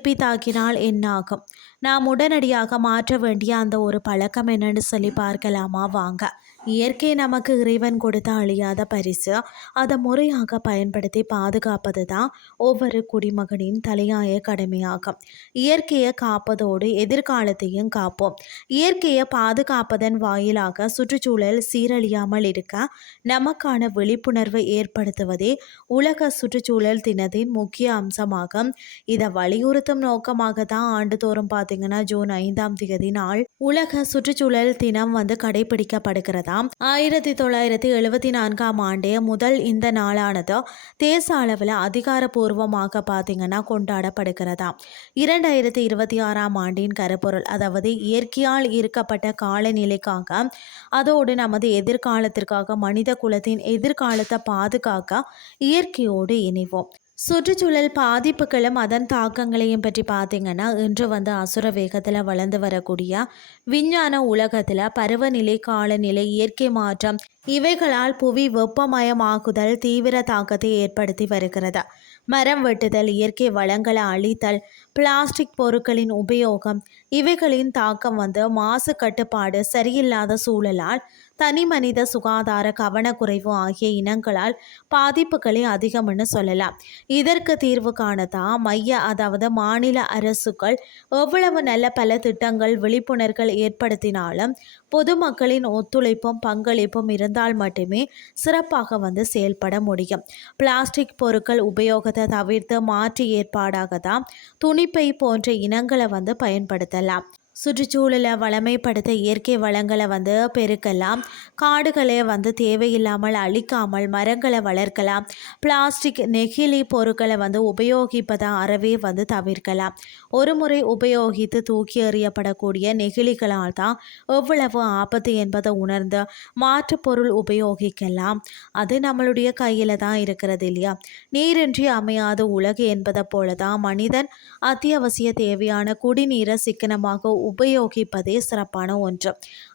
திருப்பி தாக்கினால் என்னாகும்? நாம் உடனடியாக மாற்ற வேண்டிய அந்த ஒரு பழக்கம் என்னன்னு சொல்லி பார்க்கலாமா வாங்க. இயற்கை நமக்கு இறைவன் கொடுத்த அழியாத பரிசு. அதை முறையாக பயன்படுத்தி பாதுகாப்பது தான் ஒவ்வொரு குடிமகனின் தலையாய கடமையாகும். இயற்கையை காப்பதோடு எதிர்காலத்தையும் காப்போம். இயற்கையை பாதுகாப்பதன் வாயிலாக சுற்றுச்சூழல் சீரழியாமல் இருக்க நமக்கான விழிப்புணர்வை ஏற்படுத்துவதே உலக சுற்றுச்சூழல் தினத்தின் முக்கிய அம்சமாகும். இதை வலியுறுத்தும் நோக்கமாக தான் ஆண்டுதோறும் பார்த்தீங்கன்னா ஜூன் 5ஆம் தேதி நாள் உலக சுற்றுச்சூழல் தினம் கடைபிடிக்கப்படுகிறதாம். 1974ஆம் ஆண்டே முதல் இந்த நாளானது தேச அளவில் அதிகாரப்பூர்வமாக பார்த்தீங்கன்னா கொண்டாடப்படுகிறதாம். 2026ஆம் ஆண்டின் கருப்பொருள், அதாவது இயற்கையால் ஈர்க்கப்பட்ட காலநிலைக்காக, அதோடு நமது எதிர்காலத்திற்காக, மனித குலத்தின் எதிர்காலத்தை பாதுகாக்க இயற்கையோடு இணைவோம். சுற்றுச்சூழல் பாதிப்புகளும் அதன் தாக்கங்களையும் பற்றி பார்த்தீங்கன்னா இன்று அசுர வேகத்தில் வளர்ந்து வரக்கூடிய விஞ்ஞான உலகத்தில் பருவநிலை, காலநிலை, இயற்கை மாற்றம் இவைகளால் புவி வெப்பமயமாகுதல் தீவிர தாக்கத்தை ஏற்படுத்தி வருகிறது. மரம் வெட்டுதல், இயற்கை வளங்களை அழித்தல், பிளாஸ்டிக் பொருட்களின் உபயோகம் இவைகளின் தாக்கம் மாசு கட்டுப்பாடு, சரியில்லாத சூழலால் தனி மனித சுகாதார கவனக்குறைவு ஆகிய இனங்களால் பாதிப்புகளை அதிகம்னு சொல்லலாம். இதற்கு தீர்வு காணத்தான் அதாவது மாநில அரசுகள் எவ்வளவு நல்ல பல திட்டங்கள், விழிப்புணர்வுகள் ஏற்படுத்தினாலும் பொதுமக்களின் ஒத்துழைப்பும் பங்களிப்பும் இருந்தால் மட்டுமே சிறப்பாக செயல்பட முடியும். பிளாஸ்டிக் பொருட்கள் உபயோகத்தை தவிர்த்து மாற்று ஏற்பாடாக தான் துணிப்பை போன்ற இனங்களை பயன்படுத்தலாம். சுற்றுச்சூழலை வளமைப்படுத்த இயற்கை வளங்களை பெருக்கலாம். காடுகளை தேவையில்லாமல் அழிக்காமல் மரங்களை வளர்க்கலாம். பிளாஸ்டிக், நெகிழி பொருட்களை உபயோகிப்பதை அறவே தவிர்க்கலாம். ஒரு முறை உபயோகித்து தூக்கி எறியப்படக்கூடிய நெகிழிகளால் தான் எவ்வளவு ஆபத்து என்பதை உணர்ந்து மாற்று பொருள் உபயோகிக்கலாம். அது நம்மளுடைய கையில் தான் இருக்கிறது இல்லையா? நீரின்றி அமையாத உலகு என்பதை போல தான் மனிதன் அத்தியாவசிய தேவையான குடிநீரை சிக்கனமாக உபயோகிப்பதே சிறப்பான ஒன்று.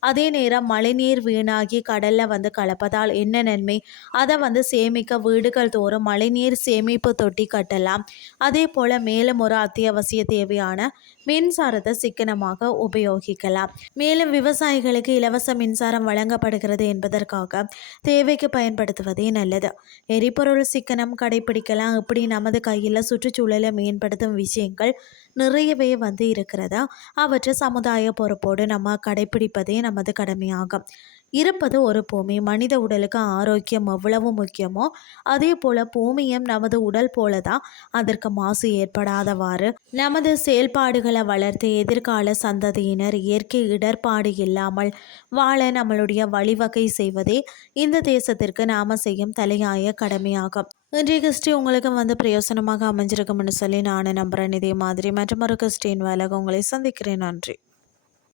அதே நேரம் மழைநீர் வீணாகி கடல்ல கலப்பதால் என்ன நன்மை? அதை சேமிக்க வீடுகள் தோறும் மழைநீர் சேமிப்பு தொட்டி கட்டலாம். அதே போல மேலும் ஒரு அத்தியாவசிய தேவையான மின்சாரத்தை சிக்கனமாக உபயோகிக்கலாம். மேலும் விவசாயிகளுக்கு இலவச மின்சாரம் வழங்கப்படுகிறது என்பதற்காக தேவைக்கு பயன்படுத்துவதே நல்லது. எரிபொருள் சிக்கனம் கடைபிடிக்கலாம். இப்படி நமது கையில் சுற்றுச்சூழலை மேம்படுத்தும் விஷயங்கள் நிறையவே இருக்கிறதா. அவற்றை சமுதாய பொறுப்போடு நம்ம கடைபிடிப்பதே நமது கடமையாகும். இருப்பது ஒரு பூமி. மனித உடலுக்கு ஆரோக்கியம் எவ்வளவு முக்கியமோ அதே போல பூமியும் நமது உடல் போலதான் அதற்கு மாசு ஏற்படாதவாறு நமது செயல்பாடுகளை வளர்த்து எதிர்கால சந்ததியினர் இயற்கை இடர்பாடு இல்லாமல் வாழ நம்மளுடைய வழிவகை செய்வதே இந்த தேசத்திற்கு நாம செய்யும் தலையாய கடமையாகும். இன்றைய கிறிஸ்டி உங்களுக்கு பிரயோசனமாக அமைஞ்சிருக்கும்னு சொல்லி நான் நம்புறேன். இதே மாதிரி மற்றொரு கிறிஸ்டின் வேலை உங்களை சந்திக்கிறேன். நன்றி.